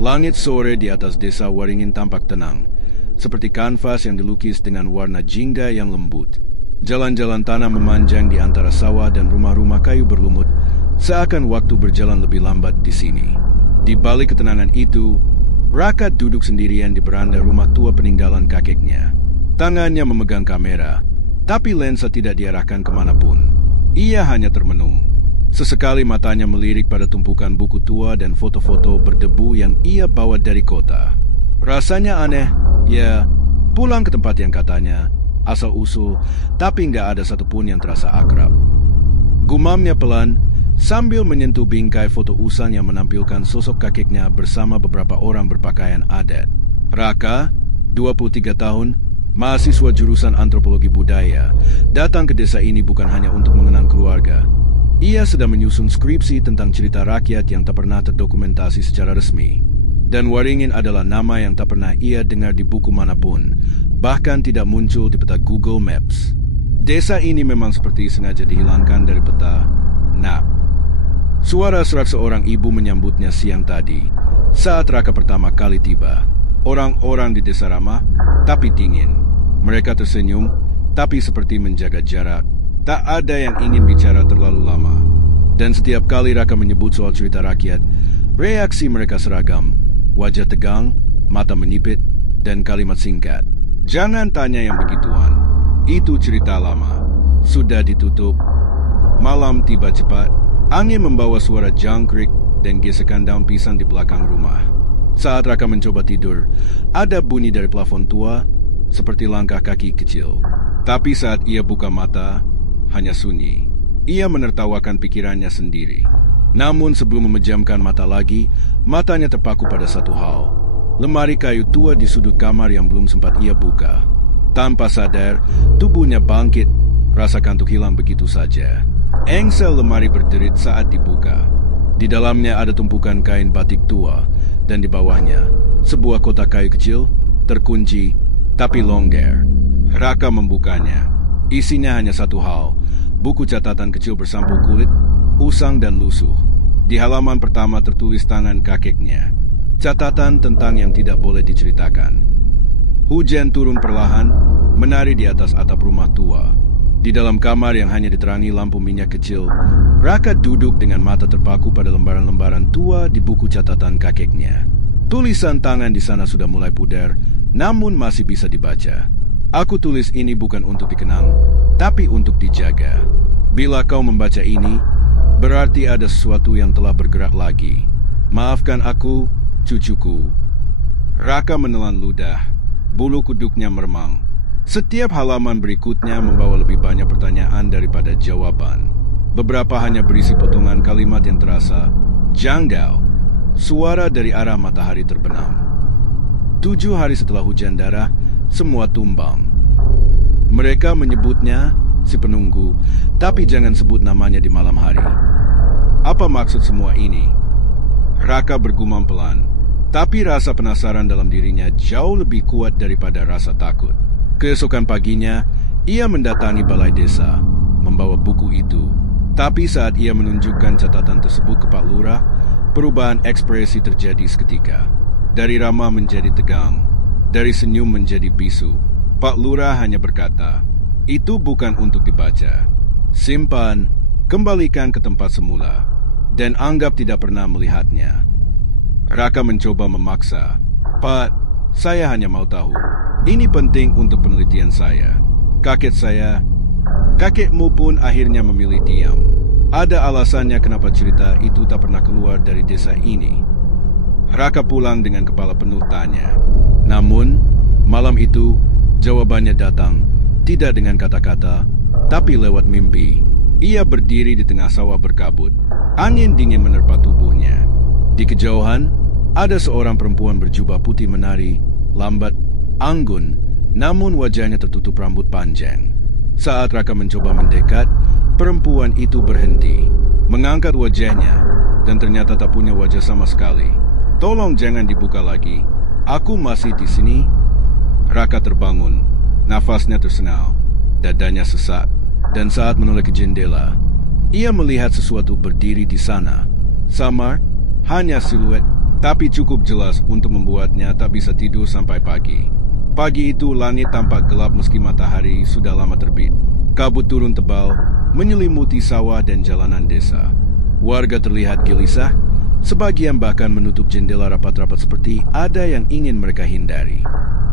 Langit sore di atas desa Waringin tampak tenang, seperti kanvas yang dilukis dengan warna jingga yang lembut. Jalan-jalan tanah memanjang di antara sawah dan rumah-rumah kayu berlumut, seakan waktu berjalan lebih lambat di sini. Di balik ketenangan itu, Raka duduk sendirian di beranda rumah tua peninggalan kakeknya. Tangannya memegang kamera, tapi lensa tidak diarahkan kemanapun. Ia hanya termenung. Sesekali matanya melirik pada tumpukan buku tua dan foto-foto berdebu yang ia bawa dari kota. Rasanya aneh, ya, pulang ke tempat yang katanya asal-usul, tapi nggak ada satupun yang terasa akrab. Gumamnya pelan, sambil menyentuh bingkai foto usang yang menampilkan sosok kakeknya bersama beberapa orang berpakaian adat. Raka, 23 tahun, mahasiswa jurusan antropologi budaya, datang ke desa ini bukan hanya untuk mengenang keluarga. Ia sedang menyusun skripsi tentang cerita rakyat yang tak pernah terdokumentasi secara resmi. Dan Waringin adalah nama yang tak pernah ia dengar di buku manapun, bahkan tidak muncul di peta Google Maps. Desa ini memang seperti sengaja dihilangkan dari peta. Nah, suara serak seorang ibu menyambutnya siang tadi, saat Raka pertama kali tiba. Orang-orang di desa ramah, tapi dingin. Mereka tersenyum, tapi seperti menjaga jarak. Tak ada yang ingin bicara terlalu lama. Dan setiap kali Raka menyebut soal cerita rakyat, reaksi mereka seragam. Wajah tegang, mata menyipit, dan kalimat singkat. Jangan tanya yang begituan. Itu cerita lama. Sudah ditutup. Malam tiba cepat. Angin membawa suara jangkrik dan gesekan daun pisang di belakang rumah. Saat Raka mencoba tidur, ada bunyi dari plafon tua, seperti langkah kaki kecil. Tapi saat ia buka mata, hanya sunyi. Ia menertawakan pikirannya sendiri. Namun sebelum memejamkan mata lagi, matanya terpaku pada satu hal. Lemari kayu tua di sudut kamar yang belum sempat ia buka. Tanpa sadar, tubuhnya bangkit, rasa kantuk hilang begitu saja. Engsel lemari berderit saat dibuka. Di dalamnya ada tumpukan kain batik tua, dan di bawahnya, sebuah kotak kayu kecil, terkunci, tapi longgar. Raka membukanya. Isinya hanya satu hal, buku catatan kecil bersampul kulit, usang dan lusuh. Di halaman pertama tertulis tangan kakeknya. Catatan tentang yang tidak boleh diceritakan. Hujan turun perlahan, menari di atas atap rumah tua. Di dalam kamar yang hanya diterangi lampu minyak kecil, Raka duduk dengan mata terpaku pada lembaran-lembaran tua di buku catatan kakeknya. Tulisan tangan di sana sudah mulai pudar, namun masih bisa dibaca. Aku tulis ini bukan untuk dikenang, tapi untuk dijaga. Bila kau membaca ini, berarti ada sesuatu yang telah bergerak lagi. Maafkan aku, cucuku. Raka menelan ludah. Bulu kuduknya meremang. Setiap halaman berikutnya membawa lebih banyak pertanyaan daripada jawaban. Beberapa hanya berisi potongan kalimat yang terasa janggal. Suara dari arah matahari terbenam. 7 hari setelah hujan darah, semua tumbang. Mereka menyebutnya si penunggu, tapi jangan sebut namanya di malam hari. Apa maksud semua ini? Raka bergumam pelan, tapi rasa penasaran dalam dirinya jauh lebih kuat daripada rasa takut. Keesokan paginya, ia mendatangi balai desa, membawa buku itu. Tapi saat ia menunjukkan catatan tersebut ke Pak Lurah, perubahan ekspresi terjadi seketika. Dari ramah menjadi tegang, dari senyum menjadi bisu. Pak Lurah hanya berkata, itu bukan untuk dibaca. Simpan, kembalikan ke tempat semula, dan anggap tidak pernah melihatnya. Raka mencoba memaksa. Pak, saya hanya mau tahu. Ini penting untuk penelitian saya. Kakekmu pun akhirnya memilih diam. Ada alasannya kenapa cerita itu tak pernah keluar dari desa ini. Raka pulang dengan kepala penuh tanya. Namun, malam itu, jawabannya datang, tidak dengan kata-kata, tapi lewat mimpi. Ia berdiri di tengah sawah berkabut. Angin dingin menerpa tubuhnya. Di kejauhan, ada seorang perempuan berjubah putih menari, lambat, anggun, namun wajahnya tertutup rambut panjang. Saat Raka mencoba mendekat, perempuan itu berhenti, mengangkat wajahnya, dan ternyata tak punya wajah sama sekali. Tolong jangan dibuka lagi. Aku masih di sini. Raka terbangun, nafasnya tersengal, dadanya sesak, dan saat menoleh ke jendela, ia melihat sesuatu berdiri di sana. Samar, hanya siluet, tapi cukup jelas untuk membuatnya tak bisa tidur sampai pagi. Pagi itu langit tampak gelap meski matahari sudah lama terbit. Kabut turun tebal, menyelimuti sawah dan jalanan desa. Warga terlihat gelisah, sebagian bahkan menutup jendela rapat-rapat seperti ada yang ingin mereka hindari.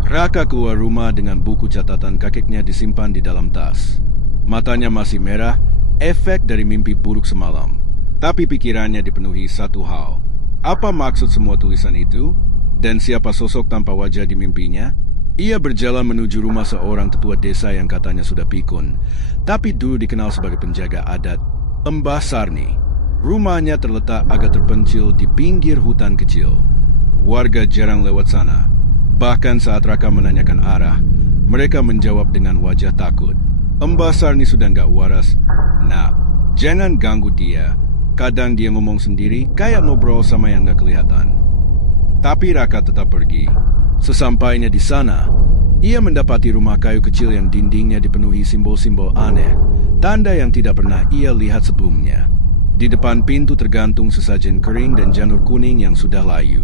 Raka keluar rumah dengan buku catatan kakeknya disimpan di dalam tas. Matanya masih merah, efek dari mimpi buruk semalam. Tapi pikirannya dipenuhi satu hal. Apa maksud semua tulisan itu? Dan siapa sosok tanpa wajah di mimpinya? Ia berjalan menuju rumah seorang tetua desa yang katanya sudah pikun, tapi dulu dikenal sebagai penjaga adat, Mbah Sarni. Rumahnya terletak agak terpencil di pinggir hutan kecil. Warga jarang lewat sana. Bahkan saat Raka menanyakan arah, mereka menjawab dengan wajah takut. Mbah Sarni sudah nggak waras. Nah, jangan ganggu dia. Kadang dia ngomong sendiri, kayak ngobrol sama yang nggak kelihatan. Tapi Raka tetap pergi. Sesampainya di sana, ia mendapati rumah kayu kecil yang dindingnya dipenuhi simbol-simbol aneh, tanda yang tidak pernah ia lihat sebelumnya. Di depan pintu tergantung sesajen kering dan janur kuning yang sudah layu.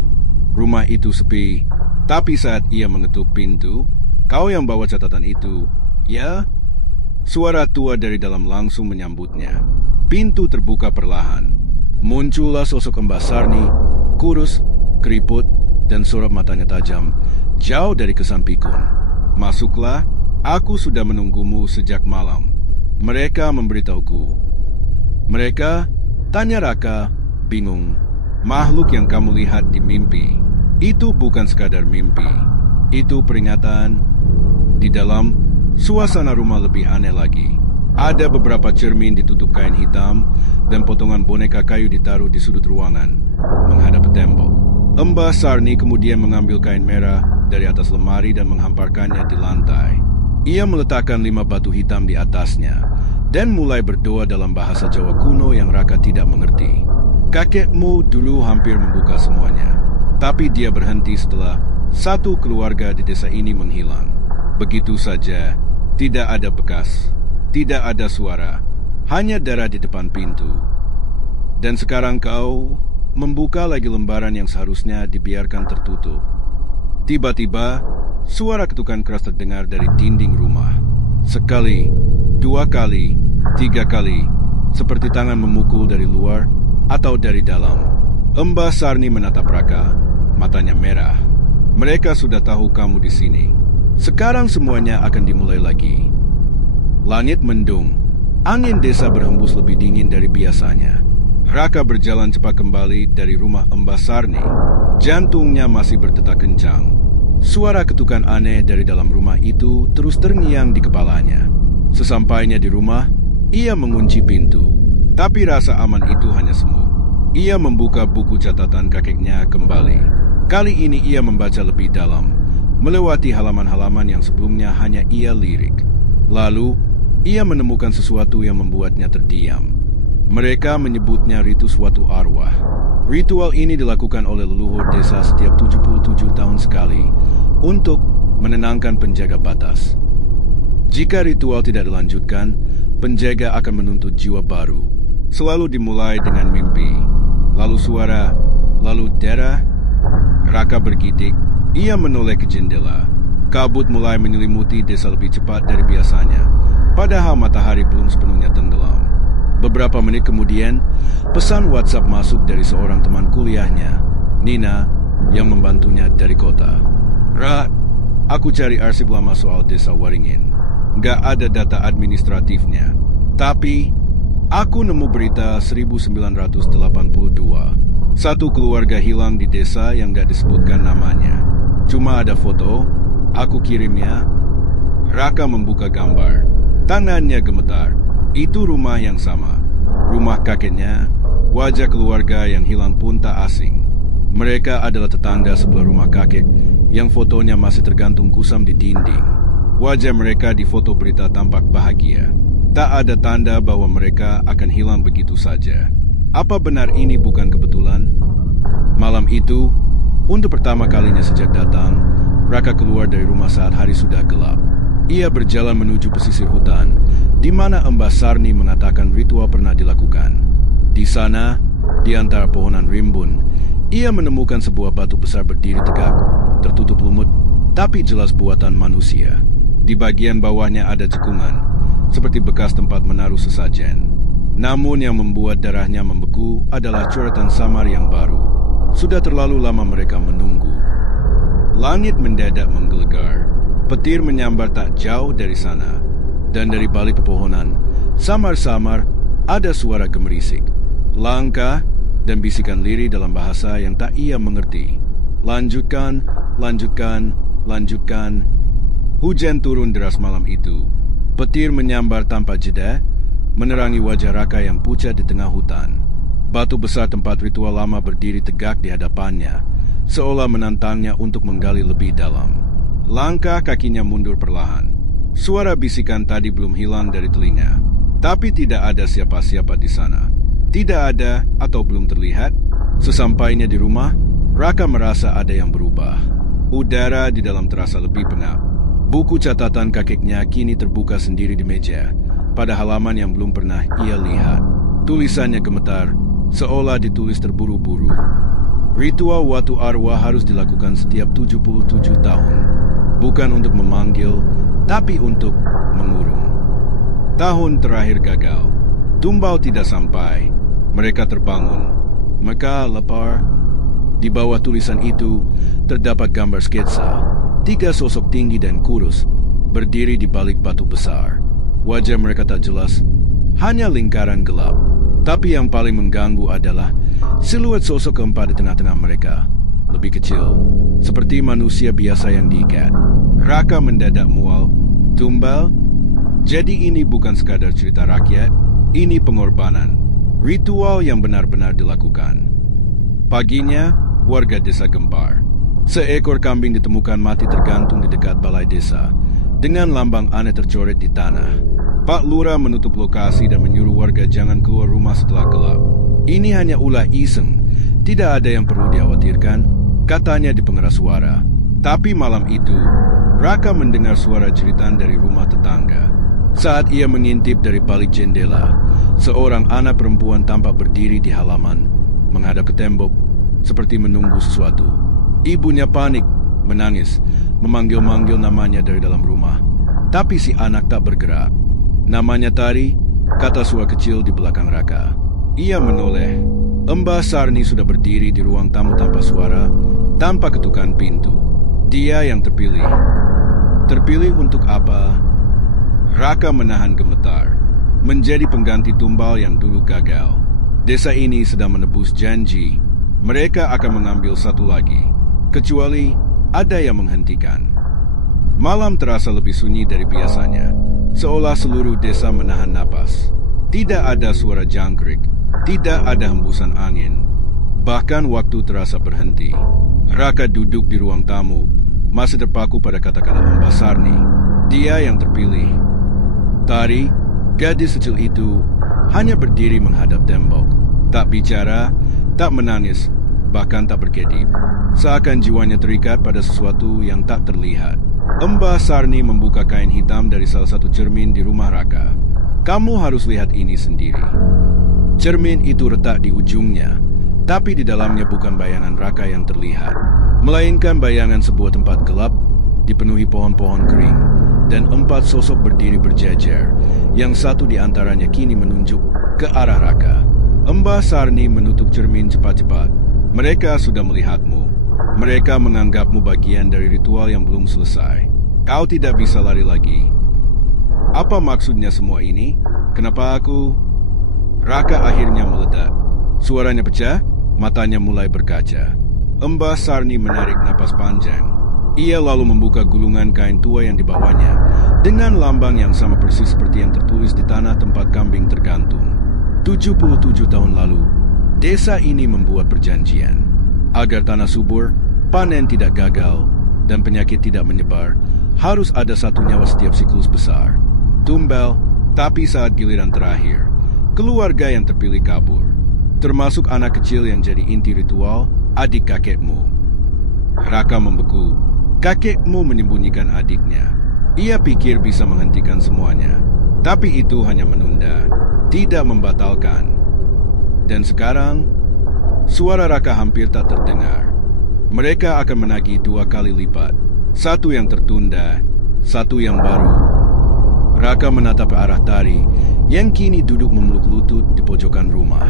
Rumah itu sepi, tapi saat ia mengetuk pintu, "Kau yang bawa catatan itu, ya?" Suara tua dari dalam langsung menyambutnya. Pintu terbuka perlahan. Muncullah sosok Mbah Sarni, kurus, keriput, dan sorot matanya tajam, jauh dari kesan pikun. "Masuklah, aku sudah menunggumu sejak malam." "Mereka memberitahuku." "Mereka?" tanya Raka, bingung. "Makhluk yang kamu lihat di mimpi, itu bukan sekadar mimpi. Itu peringatan." Di dalam, suasana rumah lebih aneh lagi. Ada beberapa cermin ditutup kain hitam, dan potongan boneka kayu ditaruh di sudut ruangan, menghadap tembok. Mbah Sarni kemudian mengambil kain merah dari atas lemari dan menghamparkannya di lantai. Ia meletakkan 5 batu hitam di atasnya, dan mulai berdoa dalam bahasa Jawa kuno yang Raka tidak mengerti. "Kakekmu dulu hampir membuka semuanya, tapi dia berhenti setelah satu keluarga di desa ini menghilang. Begitu saja, tidak ada bekas. Tidak ada suara, hanya darah di depan pintu. Dan sekarang kau membuka lagi lembaran yang seharusnya dibiarkan tertutup." Tiba-tiba, suara ketukan keras terdengar dari dinding rumah. Sekali, 2 kali, 3 kali, seperti tangan memukul dari luar atau dari dalam. Mbah Sarni menatap Raka, matanya merah. "Mereka sudah tahu kamu di sini. Sekarang semuanya akan dimulai lagi." Langit mendung, angin desa berhembus lebih dingin dari biasanya. Raka berjalan cepat kembali dari rumah Mbah Sarni. Jantungnya masih berdetak kencang. Suara ketukan aneh dari dalam rumah itu terus terngiang di kepalanya. Sesampainya di rumah, ia mengunci pintu. Tapi rasa aman itu hanya semu. Ia membuka buku catatan kakeknya kembali. Kali ini ia membaca lebih dalam, melewati halaman-halaman yang sebelumnya hanya ia lirik. Lalu, ia menemukan sesuatu yang membuatnya terdiam. Mereka menyebutnya ritus suatu arwah. Ritual ini dilakukan oleh leluhur desa setiap 77 tahun sekali untuk menenangkan penjaga batas. Jika ritual tidak dilanjutkan, penjaga akan menuntut jiwa baru. Selalu dimulai dengan mimpi, lalu suara, lalu darah. Raka bergidik, ia menoleh ke jendela. Kabut mulai menyelimuti desa lebih cepat dari biasanya. Padahal matahari belum sepenuhnya tenggelam. Beberapa menit kemudian, pesan WhatsApp masuk dari seorang teman kuliahnya, Nina, yang membantunya dari kota. "Ra, aku cari arsip lama soal desa Waringin. Gak ada data administratifnya. Tapi, aku nemu berita 1982. Satu keluarga hilang di desa yang gak disebutkan namanya. Cuma ada foto, aku kirim ya." Raka membuka gambar. Tangannya gemetar. Itu rumah yang sama. Rumah kakeknya, wajah keluarga yang hilang pun tak asing. Mereka adalah tetangga sebelah rumah kakek yang fotonya masih tergantung kusam di dinding. Wajah mereka di foto berita tampak bahagia. Tak ada tanda bahwa mereka akan hilang begitu saja. Apa benar ini bukan kebetulan? Malam itu, untuk pertama kalinya sejak datang, Raka keluar dari rumah saat hari sudah gelap. Ia berjalan menuju pesisir hutan, di mana Mbah Sarni mengatakan ritual pernah dilakukan. Di sana, di antara pohonan rimbun, Ia menemukan sebuah batu besar berdiri tegak, tertutup lumut, tapi jelas buatan manusia. Di bagian bawahnya ada cekungan, seperti bekas tempat menaruh sesajen. Namun yang membuat darahnya membeku adalah coretan samar yang baru. Sudah terlalu lama mereka menunggu. Langit mendadak menggelegar. Petir menyambar tak jauh dari sana. Dan dari balik pepohonan, samar-samar ada suara gemerisik. Langkah dan bisikan lirih dalam bahasa yang tak ia mengerti. Lanjutkan, lanjutkan, lanjutkan. Hujan turun deras malam itu. Petir menyambar tanpa jeda, menerangi wajah Raka yang pucat di tengah hutan. Batu besar tempat ritual lama berdiri tegak di hadapannya, seolah menantangnya untuk menggali lebih dalam. Langkah kakinya mundur perlahan. Suara bisikan tadi belum hilang dari telinga, tapi tidak ada siapa-siapa di sana. Tidak ada atau belum terlihat. Sesampainya di rumah, Raka merasa ada yang berubah. Udara di dalam terasa lebih pengap. Buku catatan kakeknya kini terbuka sendiri di meja, pada halaman yang belum pernah ia lihat. Tulisannya gemetar, seolah ditulis terburu-buru. Ritual watu arwah harus dilakukan setiap 77 tahun. Bukan untuk memanggil, tapi untuk mengurung. Tahun terakhir gagal. Tumbal tidak sampai. Mereka terbangun. Mereka lapar. Di bawah tulisan itu terdapat gambar sketsa. 3 sosok tinggi dan kurus berdiri di balik batu besar. Wajah mereka tak jelas, hanya lingkaran gelap. Tapi yang paling mengganggu adalah siluet sosok keempat di tengah-tengah mereka. Lebih kecil, seperti manusia biasa yang diikat. Raka mendadak mual. Tumbal? Jadi ini bukan sekadar cerita rakyat, ini pengorbanan. Ritual yang benar-benar dilakukan. Paginya, warga desa gempar. Seekor kambing ditemukan mati tergantung di dekat balai desa, dengan lambang aneh tercoret di tanah. Pak Lurah menutup lokasi dan menyuruh warga jangan keluar rumah setelah gelap. Ini hanya ulah iseng, tidak ada yang perlu dikhawatirkan, katanya di pengeras suara. Tapi malam itu, Raka mendengar suara jeritan dari rumah tetangga. Saat ia mengintip dari balik jendela, seorang anak perempuan tampak berdiri di halaman, menghadap ke tembok, seperti menunggu sesuatu. Ibunya panik, menangis, memanggil-manggil namanya dari dalam rumah. Tapi si anak tak bergerak. Namanya Tari, kata suara kecil di belakang Raka. Ia menoleh. Mbah Sarni sudah berdiri di ruang tamu tanpa suara, tanpa ketukan pintu. Dia yang terpilih. Terpilih untuk apa? Raka menahan gemetar. Menjadi pengganti Tumbal yang dulu gagal. Desa ini sedang menebus janji. Mereka akan mengambil satu lagi. Kecuali ada yang menghentikan. Malam terasa lebih sunyi dari biasanya. Seolah seluruh desa menahan napas. Tidak ada suara jangkrik. Tidak ada hembusan angin. Bahkan waktu terasa berhenti. Raka duduk di ruang tamu, masih terpaku pada kata-kata Mbah Sarni. Dia yang terpilih. Tari, gadis kecil itu, hanya berdiri menghadap tembok. Tak bicara, tak menangis, bahkan tak berkedip. Seakan jiwanya terikat pada sesuatu yang tak terlihat. Mbah Sarni membuka kain hitam dari salah satu cermin di rumah Raka. Kamu harus lihat ini sendiri. Cermin itu retak di ujungnya, tapi di dalamnya bukan bayangan Raka yang terlihat, melainkan bayangan sebuah tempat gelap, dipenuhi pohon-pohon kering, dan 4 sosok berdiri berjejer, yang satu di antaranya kini menunjuk ke arah Raka. Mbah Sarni menutup cermin cepat-cepat. Mereka sudah melihatmu. Mereka menganggapmu bagian dari ritual yang belum selesai. Kau tidak bisa lari lagi. Apa maksudnya semua ini? Kenapa aku? Raka akhirnya meledak. Suaranya pecah, matanya mulai berkaca. Mbah Sarni menarik napas panjang. Ia lalu membuka gulungan kain tua yang dibawanya dengan lambang yang sama persis seperti yang tertulis di tanah tempat kambing tergantung. 77 tahun lalu, desa ini membuat perjanjian. Agar tanah subur, panen tidak gagal, dan penyakit tidak menyebar, harus ada satu nyawa setiap siklus besar. Tumbal, tapi saat giliran terakhir, keluarga yang terpilih kabur. Termasuk anak kecil yang jadi inti ritual, adik kakekmu. Raka membeku. Kakekmu menyembunyikan adiknya. Ia pikir bisa menghentikan semuanya. Tapi itu hanya menunda, tidak membatalkan. Dan sekarang, suara Raka hampir tak terdengar. Mereka akan menagih 2 kali lipat. Satu yang tertunda, satu yang baru. Raka menatap ke arah Tari yang kini duduk memeluk lutut di pojokan rumah.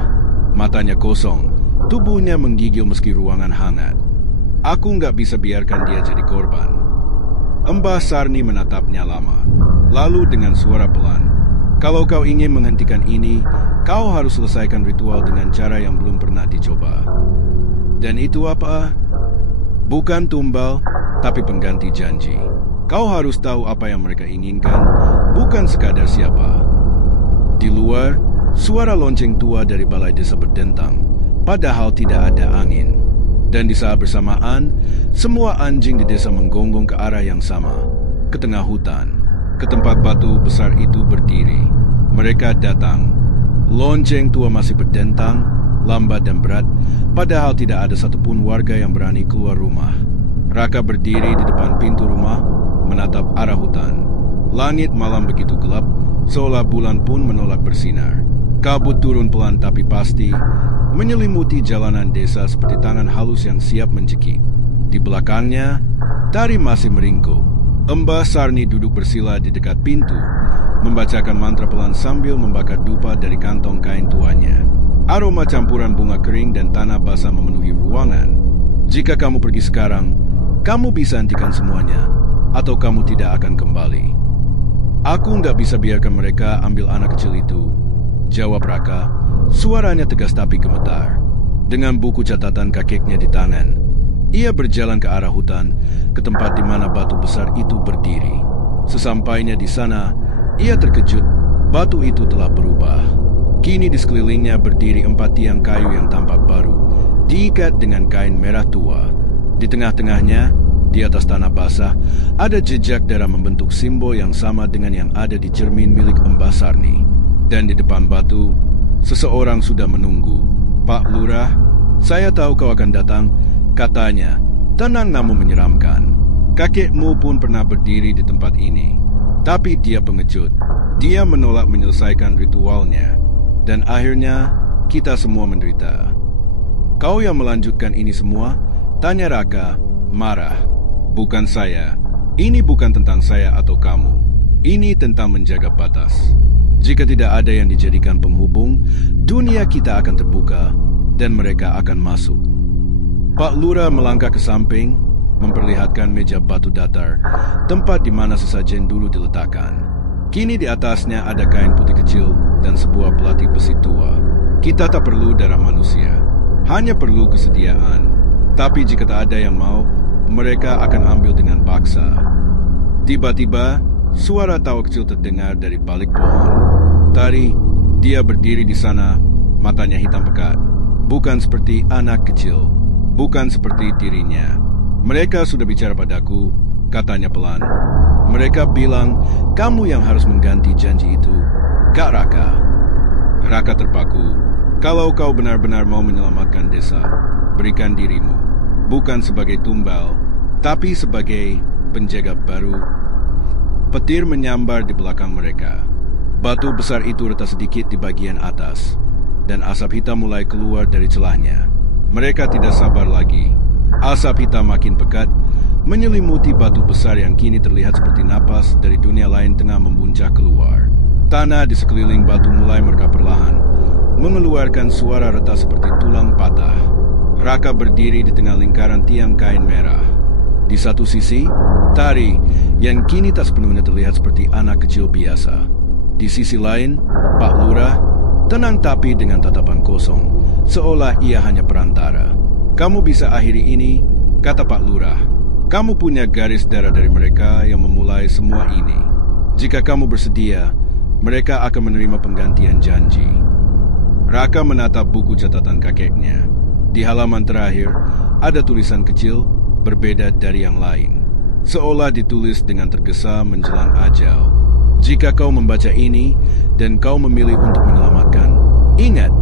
Matanya kosong, tubuhnya menggigil meski ruangan hangat. Aku nggak bisa biarkan dia jadi korban. Mbah Sarni menatapnya lama. Lalu dengan suara pelan, kalau kau ingin menghentikan ini, kau harus selesaikan ritual dengan cara yang belum pernah dicoba. Dan itu apa? Bukan tumbal, tapi pengganti janji. Kau harus tahu apa yang mereka inginkan, bukan sekadar siapa. Di luar, suara lonceng tua dari balai desa berdentang, padahal tidak ada angin. Dan di saat bersamaan, semua anjing di desa menggonggong ke arah yang sama, ke tengah hutan, ke tempat batu besar itu berdiri. Mereka datang. Lonceng tua masih berdentang, lambat dan berat, padahal tidak ada satupun warga yang berani keluar rumah. Raka berdiri di depan pintu rumah, menatap arah hutan. Langit malam begitu gelap, seolah bulan pun menolak bersinar. Kabut turun pelan tapi pasti, menyelimuti jalanan desa seperti tangan halus yang siap mencekik. Di belakangnya, Tari masih meringkuk. Mbah Sarni duduk bersila di dekat pintu, membacakan mantra pelan sambil membakar dupa dari kantong kain tuanya. Aroma campuran bunga kering dan tanah basah memenuhi ruangan. Jika kamu pergi sekarang, kamu bisa hentikan semuanya, atau kamu tidak akan kembali. Aku nggak bisa biarkan mereka ambil anak kecil itu, jawab Raka. Suaranya tegas tapi gemetar. Dengan buku catatan kakeknya di tangan, ia berjalan ke arah hutan, ke tempat di mana batu besar itu berdiri. Sesampainya di sana, ia terkejut, batu itu telah berubah. Kini di sekelilingnya berdiri 4 tiang kayu yang tampak baru, diikat dengan kain merah tua. Di tengah-tengahnya, di atas tanah basah, ada jejak darah membentuk simbol yang sama dengan yang ada di cermin milik Mbah Sarni. Dan di depan batu, seseorang sudah menunggu. Pak Lurah, saya tahu kau akan datang, katanya. Tenang namun menyeramkan. Kakekmu pun pernah berdiri di tempat ini. Tapi dia pengecut. Dia menolak menyelesaikan ritualnya. Dan akhirnya, kita semua menderita. Kau yang melanjutkan ini semua? Tanya Raka, marah. Bukan saya. Ini bukan tentang saya atau kamu. Ini tentang menjaga batas. Jika tidak ada yang dijadikan penghubung, dunia kita akan terbuka dan mereka akan masuk. Pak Lurah melangkah ke samping, memperlihatkan meja batu datar, tempat di mana sesajen dulu diletakkan. Kini di atasnya ada kain putih kecil dan sebuah pelati besi tua. Kita tak perlu darah manusia, hanya perlu kesediaan. Tapi jika tak ada yang mau, mereka akan ambil dengan paksa. Tiba-tiba, suara tawa kecil terdengar dari balik pohon. Tari, dia berdiri di sana, matanya hitam pekat. Bukan seperti anak kecil, bukan seperti dirinya. Mereka sudah bicara padaku, katanya pelan. Mereka bilang, kamu yang harus mengganti janji itu, Kak Raka. Raka terpaku. Kalau kau benar-benar mau menyelamatkan desa, berikan dirimu. Bukan sebagai tumbal, tapi sebagai penjaga baru. Petir menyambar di belakang mereka. Batu besar itu retak sedikit di bagian atas, dan asap hitam mulai keluar dari celahnya. Mereka tidak sabar lagi. Asap hitam makin pekat, menyelimuti batu besar yang kini terlihat seperti napas dari dunia lain tengah membuncah keluar. Tanah di sekeliling batu mulai merekah perlahan, mengeluarkan suara retak seperti tulang patah. Raka berdiri di tengah lingkaran tiang kain merah. Di satu sisi, Tari yang kini tak sepenuhnya terlihat seperti anak kecil biasa. Di sisi lain, Pak Lurah tenang tapi dengan tatapan kosong, seolah ia hanya perantara. Kamu bisa akhiri ini, kata Pak Lurah. Kamu punya garis darah dari mereka yang memulai semua ini. Jika kamu bersedia, mereka akan menerima penggantian janji. Raka menatap buku catatan kakeknya. Di halaman terakhir, ada tulisan kecil, berbeda dari yang lain. Seolah ditulis dengan tergesa menjelang ajal. Jika kau membaca ini, dan kau memilih untuk menyelamatkan, ingat,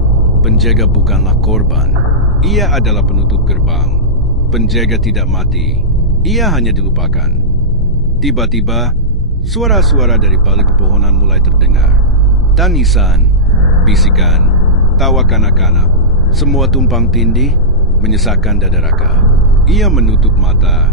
penjaga bukanlah korban. Ia adalah penutup gerbang. Penjaga tidak mati. Ia hanya dilupakan. Tiba-tiba, suara-suara dari balik pepohonan mulai terdengar. Tangisan, bisikan, tawa kanak-kanak, Semua tumpang tindih menyesakkan dada Raka. Ia menutup mata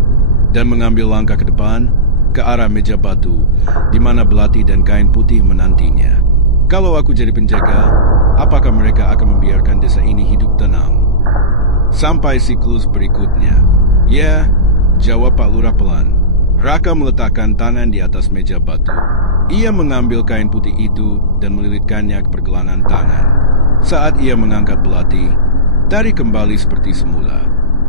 dan mengambil langkah ke depan ke arah meja batu di mana belati dan kain putih menantinya. Kalau aku jadi penjaga, apakah mereka akan membiarkan desa ini hidup tenang sampai siklus berikutnya? Ya, jawab Pak Lurah pelan. Raka meletakkan tangan di atas meja batu. Ia mengambil kain putih itu dan melilitkannya ke pergelangan tangan. Saat ia mengangkat belati, tari kembali seperti semula.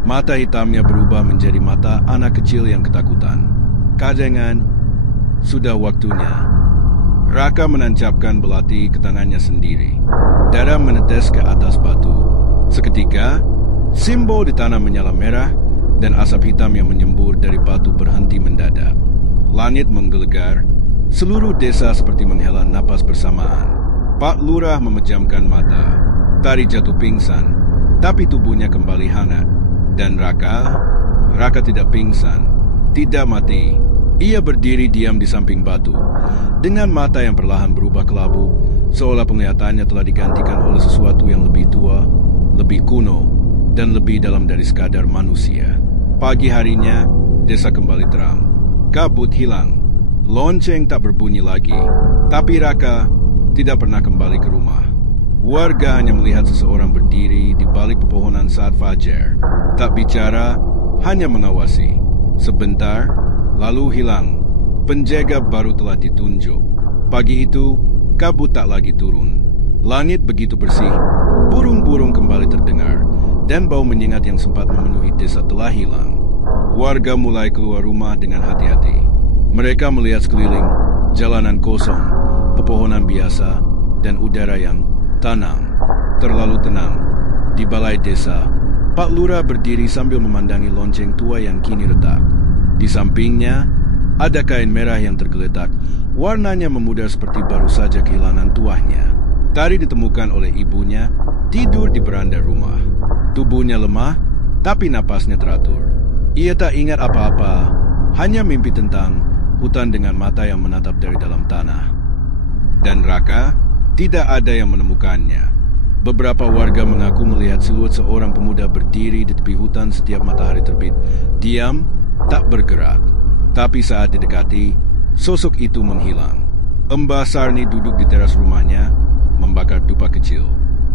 Mata hitamnya berubah menjadi mata anak kecil yang ketakutan. Kadengan, sudah waktunya. Raka menancapkan belati ke tangannya sendiri. Darah menetes ke atas batu. Seketika, simbol di tanah menyala merah dan asap hitam yang menyembur dari batu berhenti mendadak. Langit menggelegar, seluruh desa seperti menghela napas bersamaan. Pak Lurah memejamkan mata. Tari jatuh pingsan, tapi tubuhnya kembali hangat. Dan Raka tidak pingsan, tidak mati. Ia berdiri diam di samping batu, dengan mata yang perlahan berubah kelabu, seolah penglihatannya telah digantikan oleh sesuatu yang lebih tua, lebih kuno, dan lebih dalam dari sekadar manusia. Pagi harinya, desa kembali terang. Kabut hilang. Lonceng tak berbunyi lagi. Tapi Raka tidak pernah kembali ke rumah. Warga hanya melihat seseorang berdiri di balik pepohonan saat fajar. Tak bicara, hanya mengawasi. Sebentar, lalu hilang. Penjaga baru telah ditunjuk. Pagi itu, kabut tak lagi turun. Langit begitu bersih. Burung-burung kembali terdengar. Dan bau menyengat yang sempat memenuhi desa telah hilang. Warga mulai keluar rumah dengan hati-hati. Mereka melihat sekeliling, jalanan kosong, pepohonan biasa, dan udara yang tenang, terlalu tenang. Di balai desa, Pak Lurah berdiri sambil memandangi lonceng tua yang kini retak. Di sampingnya, ada kain merah yang tergeletak, warnanya memudar seperti baru saja kehilangan tuahnya. Tari ditemukan oleh ibunya, tidur di beranda rumah. Tubuhnya lemah, tapi napasnya teratur. Ia tak ingat apa-apa, hanya mimpi tentang hutan dengan mata yang menatap dari dalam tanah. Dan Raka, tidak ada yang menemukannya. Beberapa warga mengaku melihat siluet seorang pemuda berdiri di tepi hutan setiap matahari terbit, diam, tak bergerak. Tapi saat didekati, sosok itu menghilang. Mbah Sarni duduk di teras rumahnya, membakar dupa kecil.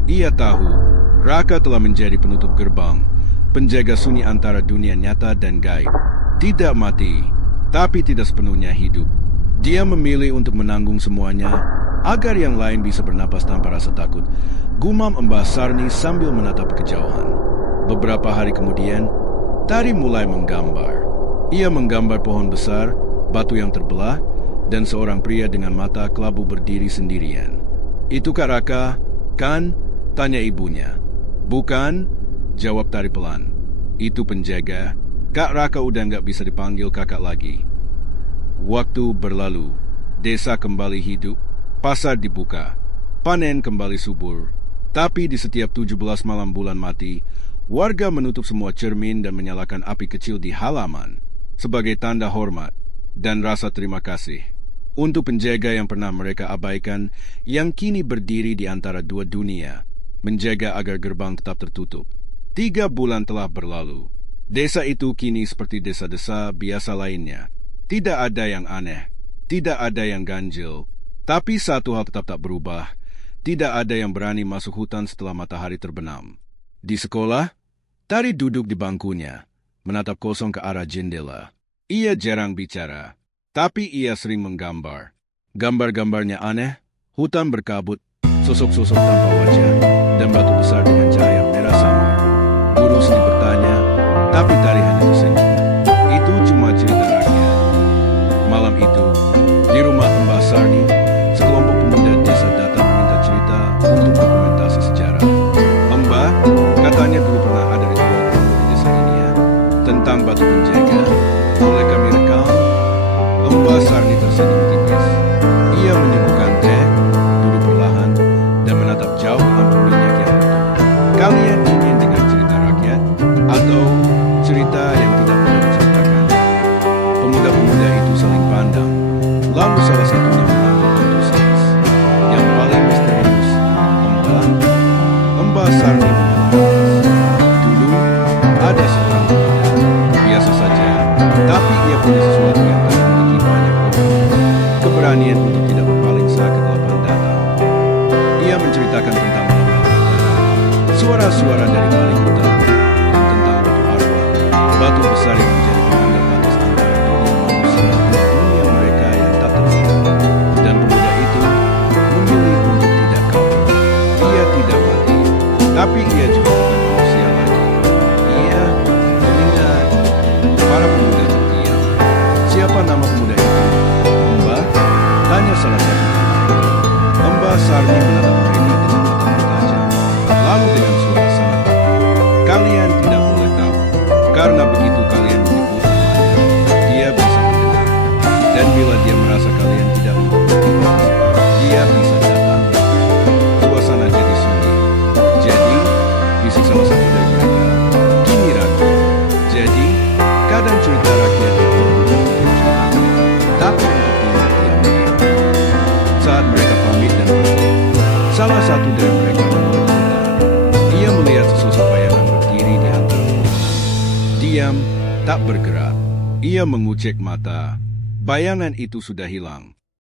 Ia tahu Raka telah menjadi penutup gerbang, penjaga sunyi antara dunia nyata dan gaib. Tidak mati, tapi tidak sepenuhnya hidup. Dia memilih untuk menanggung semuanya, agar yang lain bisa bernapas tanpa rasa takut. Gumam Mbah Sarni sambil menatap kejauhan. Beberapa hari kemudian, Tari mulai menggambar. Ia menggambar pohon besar, batu yang terbelah, dan seorang pria dengan mata kelabu berdiri sendirian. "Itu Kak Raka, kan?" tanya ibunya. "Bukan," jawab Tari pelan. "Itu penjaga. Kak Raka udah nggak bisa dipanggil kakak lagi." Waktu berlalu, desa kembali hidup, pasar dibuka, panen kembali subur. Tapi di setiap 17 malam bulan mati, warga menutup semua cermin dan menyalakan api kecil di halaman sebagai tanda hormat dan rasa terima kasih untuk penjaga yang pernah mereka abaikan, yang kini berdiri di antara dua dunia, menjaga agar gerbang tetap tertutup. 3 bulan telah berlalu. Desa itu kini seperti desa-desa biasa lainnya. Tidak ada yang aneh, tidak ada yang ganjil. Tapi satu hal tetap tak berubah. Tidak ada yang berani masuk hutan setelah matahari terbenam. Di sekolah, Tari duduk di bangkunya, menatap kosong ke arah jendela. Ia jarang bicara, tapi ia sering menggambar. Gambar-gambarnya aneh, hutan berkabut, sosok-sosok tanpa wajah, dan batu besar dengan cahaya merah samar. Guru seni bertanya, tapi Tari hanya tersenyum. Itu cuma cerita rakyat. Malam itu, di rumah Mbah Sarni, sekelompok pemuda desa datang meminta cerita untuk dokumentasi sejarah. "Mbah, katanya dulu pernah ada ritual kuno di desa ini ya, tentang batu penjaga. Boleh kami rekam?" Mbah Sarni tersenyum tipis. Ia menyuguhkan teh, duduk perlahan, dan menatap jauh ke lampu minyak yang redup. "Kalian ingin dengar cerita rakyat atau cerita yang tidak perlu diceritakan?" Pemuda-pemuda itu saling pandang, lalu salah satunya mengangguk antusias. "Yang paling misterius, Mbah Sarni mengalah. Tapi ia punya sesuatu yang tak dimiliki banyak orang. Keberanian untuk tidak berpaling saat kegelapan datang. Ia menceritakan tentang malam-malam udara, suara-suara dari balik hutan, dan tentang batu arwah, batu besar yang menjadi penanda batas antara dunia manusia dan dunia mereka yang tak terlihat. Dan pemuda itu memilih untuk tidak kawin. Ia tidak mati, tapi ia juga bukan manusia lagi. Ia mengingat para pemuda terdiam. Siapa nama pemuda itu? Mbah? Tanya salah satu dari mereka. Mbah Sarni menatap mereka dengan mata tajam. Lalu dengan suara sangat tegas, kalian tidak boleh tahu, karena begitu kalian menyebut namanya, dia bisa mendengar. Dan bila dia merasa kalian tidak menghormati batas, dia bisa datang. Suasana jadi sunyi. Jadi, bisik salah satu dari mereka, kini ragu. Jadi, kadang cerita rakyat itu bukan untuk cerita, tapi untuk diam-diam. Saat mereka pamit dan pergi, salah satu dari mereka memulai cerita. Ia melihat sesosok bayangan berdiri di antara pohon. Diam, tak bergerak. Ia mengucek mata. Bayangan itu sudah hilang.